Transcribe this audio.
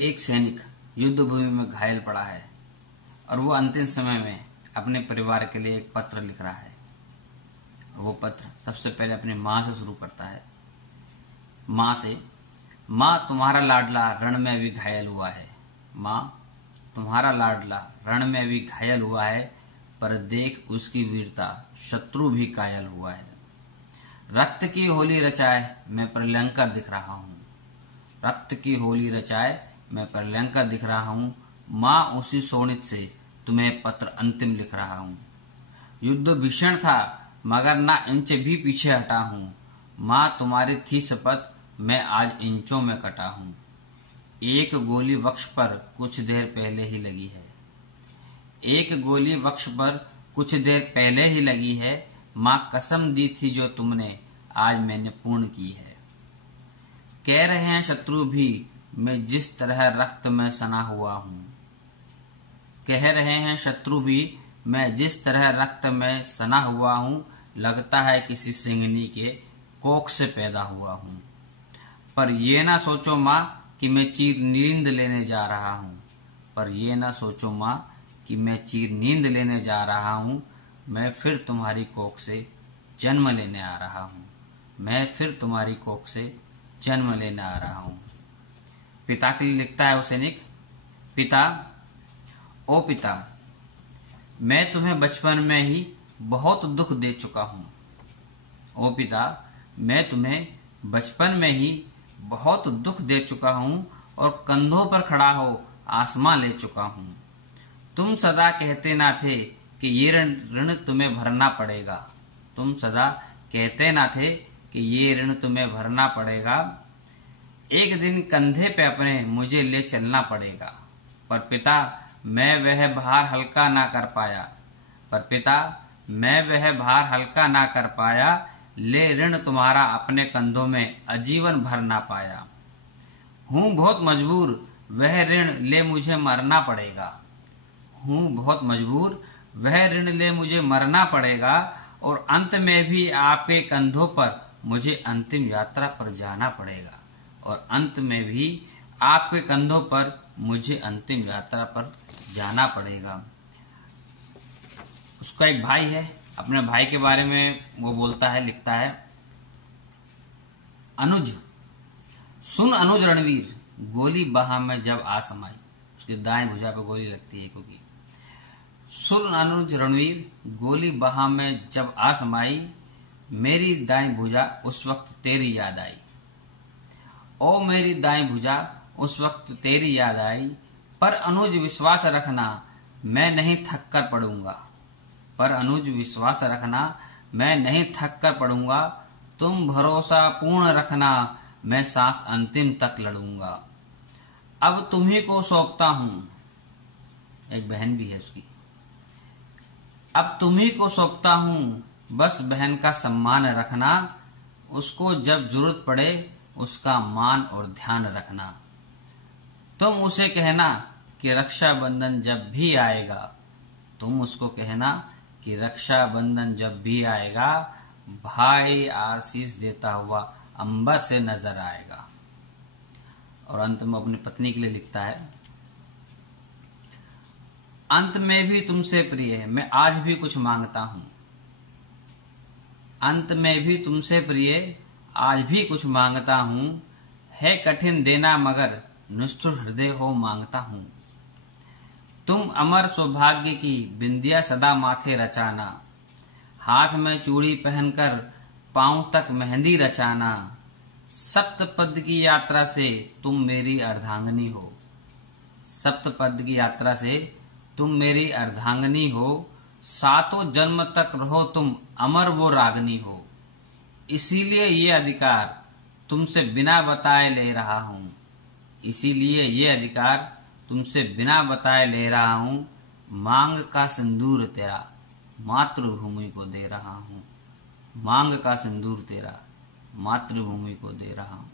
एक सैनिक युद्ध भूमि में घायल पड़ा है और वो अंतिम समय में अपने परिवार के लिए एक पत्र लिख रहा है। वो पत्र सबसे पहले अपनी माँ से शुरू करता है। माँ से, माँ तुम्हारा लाडला रण में अभी घायल हुआ है। माँ तुम्हारा लाडला रण में अभी घायल हुआ है, पर देख उसकी वीरता, शत्रु भी कायल हुआ है। रक्त की होली रचाए मैं प्रलयंकर दिख रहा हूँ। रक्त की होली रचाए मैं प्रलयंकर दिख रहा हूँ। माँ उसी शोणित से तुम्हें पत्र अंतिम लिख रहा हूँ। युद्ध भीषण था मगर ना इंच भी पीछे हटा हूँ। माँ तुम्हारी थी शपथ, मैं आज इंचों में कटा हूँ। एक गोली वक्ष पर कुछ देर पहले ही लगी है। एक गोली वक्ष पर कुछ देर पहले ही लगी है। माँ कसम दी थी जो तुमने, आज मैंने पूर्ण की है। कह रहे हैं शत्रु भी मैं जिस तरह रक्त में सना हुआ हूँ। कह रहे हैं शत्रु भी मैं जिस तरह रक्त में सना हुआ हूँ। लगता है किसी सिंगनी के कोख से पैदा हुआ हूँ। पर ये ना सोचो माँ कि मैं चीर नींद लेने जा रहा हूँ। पर ये ना सोचो माँ कि मैं चीर नींद लेने जा रहा हूँ। मैं फिर तुम्हारी कोख से जन्म लेने आ रहा हूँ। मैं फिर तुम्हारी कोख से जन्म लेने आ रहा हूँ। पिता के लिए लिखता है वो सैनिक। पिता, ओ पिता, मैं तुम्हें बचपन में ही बहुत दुख दे चुका हूँ। ओ पिता, मैं तुम्हें बचपन में ही बहुत दुख दे चुका हूँ और कंधों पर खड़ा हो आसमां ले चुका हूँ। तुम सदा कहते ना थे कि ये ऋण तुम्हें भरना पड़ेगा। तुम सदा कहते ना थे कि ये ऋण तुम्हें भरना पड़ेगा। एक दिन कंधे पे अपने मुझे ले चलना पड़ेगा। पर पिता, मैं वह भार हल्का ना कर पाया। पर पिता, मैं वह भार हल्का ना कर पाया। ले ऋण तुम्हारा अपने कंधों में आजीवन भर ना पाया। हूँ बहुत मजबूर, वह ऋण ले मुझे मरना पड़ेगा। हूँ बहुत मजबूर, वह ऋण ले मुझे मरना पड़ेगा। और अंत में भी आपके कंधों पर मुझे अंतिम यात्रा पर जाना पड़ेगा। और अंत में भी आपके कंधों पर मुझे अंतिम यात्रा पर जाना पड़ेगा। उसका एक भाई है, अपने भाई के बारे में वो बोलता है, लिखता है। अनुज, सुन अनुज रणवीर, गोली बाह में जब आ समाई। उसके दाएं भुजा पे गोली लगती है क्योंकि। सुन अनुज रणवीर, गोली बाह में जब आ समाई। मेरी दाएं भुजा उस वक्त तेरी याद आई। ओ मेरी दाएं भुजा उस वक्त तेरी याद आई। पर अनुज विश्वास रखना, मैं नहीं थक कर पड़ूंगा। पर अनुज विश्वास रखना, मैं नहीं थक कर पड़ूंगा। तुम भरोसा पूर्ण रखना, मैं सांस अंतिम तक लड़ूंगा। अब तुम्ही को सौंपता हूं। एक बहन भी है उसकी। अब तुम्ही को सौंपता हूं, बस बहन का सम्मान रखना। उसको जब जरूरत पड़े उसका मान और ध्यान रखना। तुम उसे कहना कि रक्षाबंधन जब भी आएगा। तुम उसको कहना कि रक्षाबंधन जब भी आएगा, भाई आशीष देता हुआ अंबर से नजर आएगा। और अंत में अपनी पत्नी के लिए लिखता है। अंत में भी तुमसे प्रिय मैं आज भी कुछ मांगता हूं। अंत में भी तुमसे प्रिय आज भी कुछ मांगता हूं। है कठिन देना मगर निष्ठुर हृदय हो मांगता हूं। तुम अमर सौभाग्य की बिंदिया सदा माथे रचाना। हाथ में चूड़ी पहनकर पांव तक मेहंदी रचाना। सप्तपद की यात्रा से तुम मेरी अर्धांगिनी हो। सप्तपद की यात्रा से तुम मेरी अर्धांगिनी हो। सातों जन्म तक रहो तुम अमर वो रागनी हो। इसीलिए ये अधिकार तुमसे बिना बताए ले रहा हूं। इसीलिए ये अधिकार तुमसे बिना बताए ले रहा हूं। मांग का सिंदूर तेरा मातृभूमि को दे रहा हूं। मांग का सिंदूर तेरा मातृभूमि को दे रहा हूं।